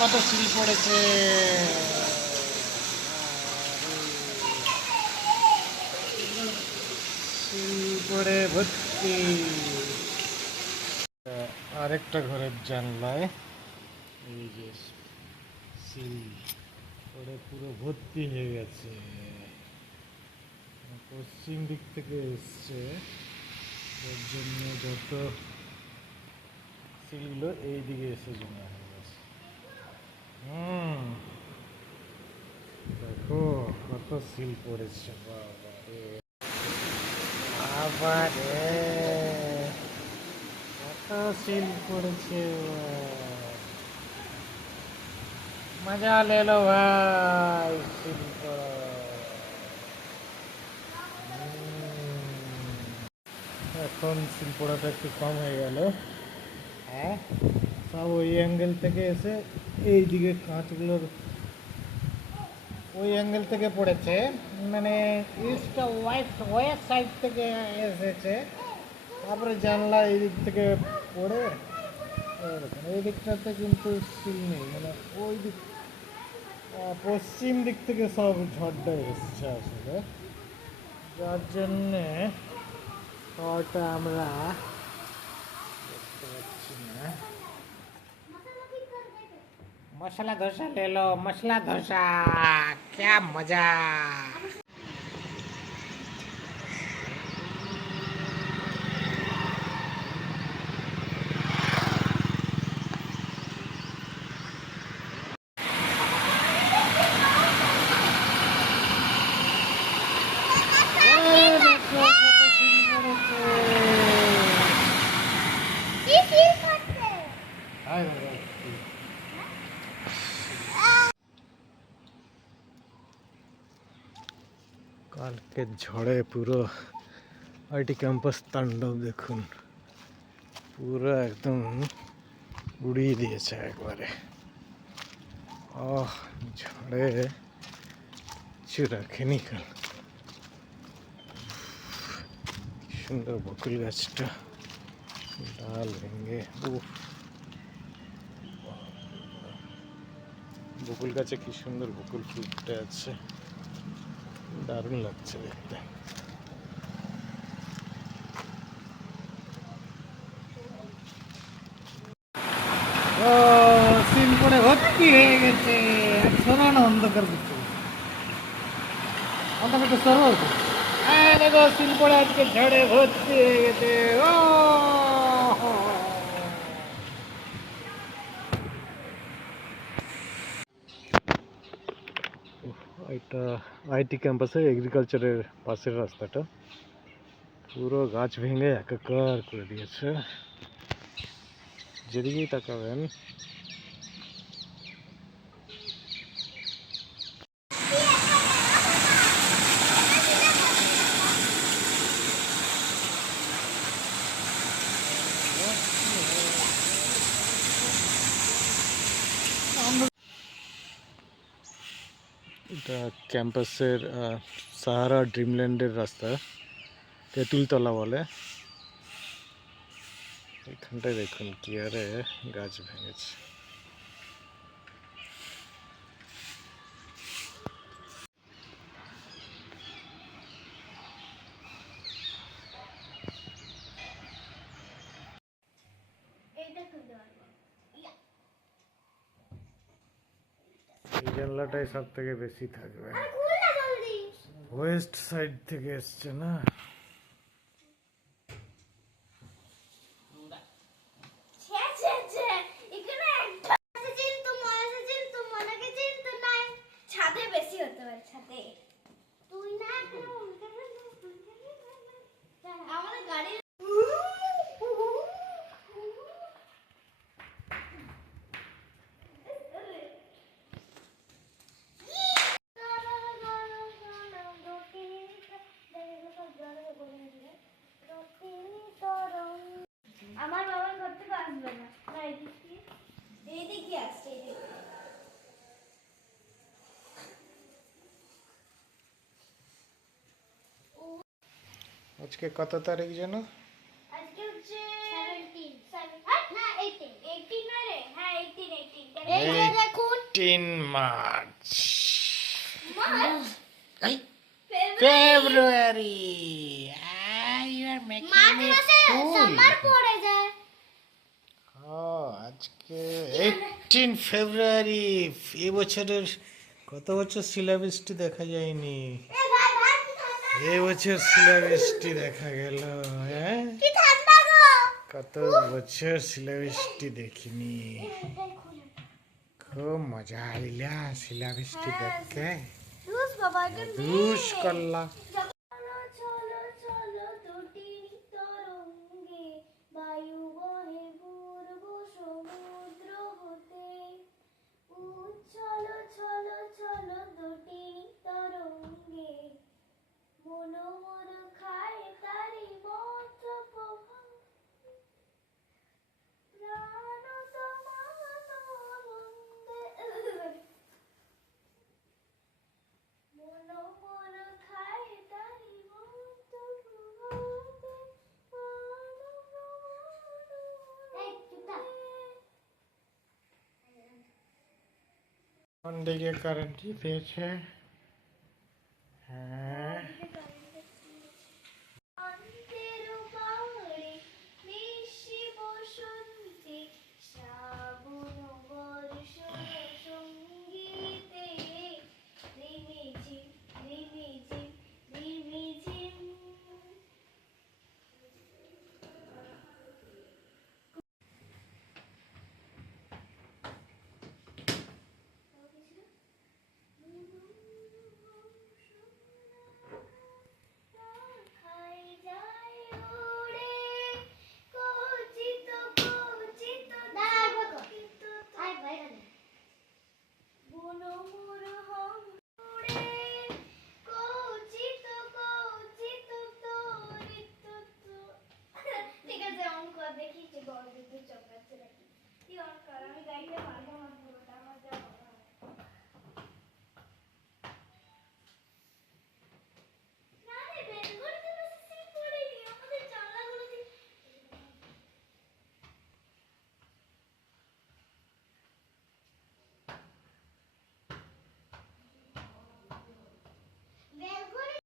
কত সিল পড়েছে, পড়ে ভর্তি। আরেকটা ঘরের জানলায় এই যে সিল পড়ে পুরো ভর্তি হয়ে গেছে। পশ্চিম দিক থেকে এসছে, এর জন্য যত সিলগুলো এই দিকে এসে জমা হয়ে গেছে। দেখো কত সিল পড়েছে, বাবারে বাবারে কত সিল পড়েছে। মজা ले लो ভাই সিল পড়া। এখন সিল পড়াটা একটু কম হয়ে গেল। হ্যাঁ, সব ওই অ্যাঙ্গেল থেকে এসে এই দিকে কাঁচগুলোর ওই অ্যাঙ্গেল থেকে পড়েছে, মানে ইস্টটা ওয়েস্ট সাইড থেকে এসেছে, তারপরে জানলা এই দিক থেকে পড়ে এই দিকটাতে কিন্তু সিল নেই, মানে ওই দিক পশ্চিম দিক থেকে সব ঝড়টা এসছে আসলে, যার জন্যে শহরটা আমরা দেখতে পাচ্ছি না। मसाला डोसा ले लो, मसाला डोसा, क्या मजा। কালকের ঝড়ে পুরো আইটি ক্যাম্পাস তাণ্ডব দেখুন, পুরো একদম উড়িয়ে দিয়েছে একবারে। ঝড়ে কিছু রাখেনি কাল। সুন্দর বকুল গাছটা ডাল ভেঙে, বকুল গাছে কি সুন্দর বকুল ফুল ফুটে আছে, দারুণ লাগছে দেখতে। সিল পড়ে ভর্তি হয়ে গেছে, সরানো অন্ধকার দিচ্ছে, অন্ধকারটা সরো। হ্যাঁ দেখো সিল পড়ে আজকে ঝড়ে ভর্তি হয়ে গেছে। এটা আইটি ক্যাম্পাসের এগ্রিকালচারের পাশের রাস্তাটা, পুরো গাছ ভেঙে একাকার করে দিয়েছে, যেদিকেই তাকাবেন। এটা ক্যাম্পাসের সাহারা ড্রিমল্যান্ডের রাস্তা, তেঁতুলতলা বলে। এখানটায় দেখুন কি আরে গাছ ভেঙেছে। এই জানলাটাই সব থেকে বেশি থাকবে, ওয়েস্ট সাইড থেকে এসছে না। আমার বাবার ঘর থেকে আসবে না, এইদিকে আসছে। আজকে কত তারিখ যেন? আজকে হচ্ছে 17 না 18 18 না রে, হ্যাঁ 18 এই যে দেখুন 18 মার্চ। মার্চ এই February. You are making March মি মাসে সামার পড়ে যায়। ও আজকে 18 ফেব্রুয়ারি। এই বছরের কত বছর শিলাবৃষ্টি দেখা যায়নি, এ ভাই ভাই কি ঠান্ডা, এই বছর শিলাবৃষ্টি দেখা গেল। হ্যাঁ, কি ঠান্ডা গো। কত বছর শিলাবৃষ্টি দেখিনি। খুব মজা আইলা শিলাবৃষ্টি দেখে। রুস বাবা এটা দুষ করলা। চলো চলো চলো দুটি তরঙ্গে বায়ু বহে পূর্ব সমুদ্র হতে। চলো চলো চলো দুটি তরঙ্গে মনোমন খায় তারি মত প্রভা প্রাণ সমানন্দে মনোমন খায় তারি মত প্রভাতে কোন দিকে কারেন্টই পেয়েছে? হ্যাঁ, অন্তের পাহাড়ে নিশি বসন্তে শ্রাবণ বর্ষণ সঙ্গীতে রিমিঝিম রিমিঝিম রিমিঝিম। খাই যায় উড়ে কচিত কচিত কচিত বনমোর উড়ে কচিত কচিত তরিত। ঠিক আছে অঙ্ক দেখি যে বড় দিদি চক্রাচ্ছে নাকি কি অঙ্ক আমি গাইতে পারবো না পুরোটা আমার যা বলা হয়। না রে বেলগুলো তো বেশি সিল পড়েনি, আমাদের জানলাগুলো দিয়ে বেলগুলো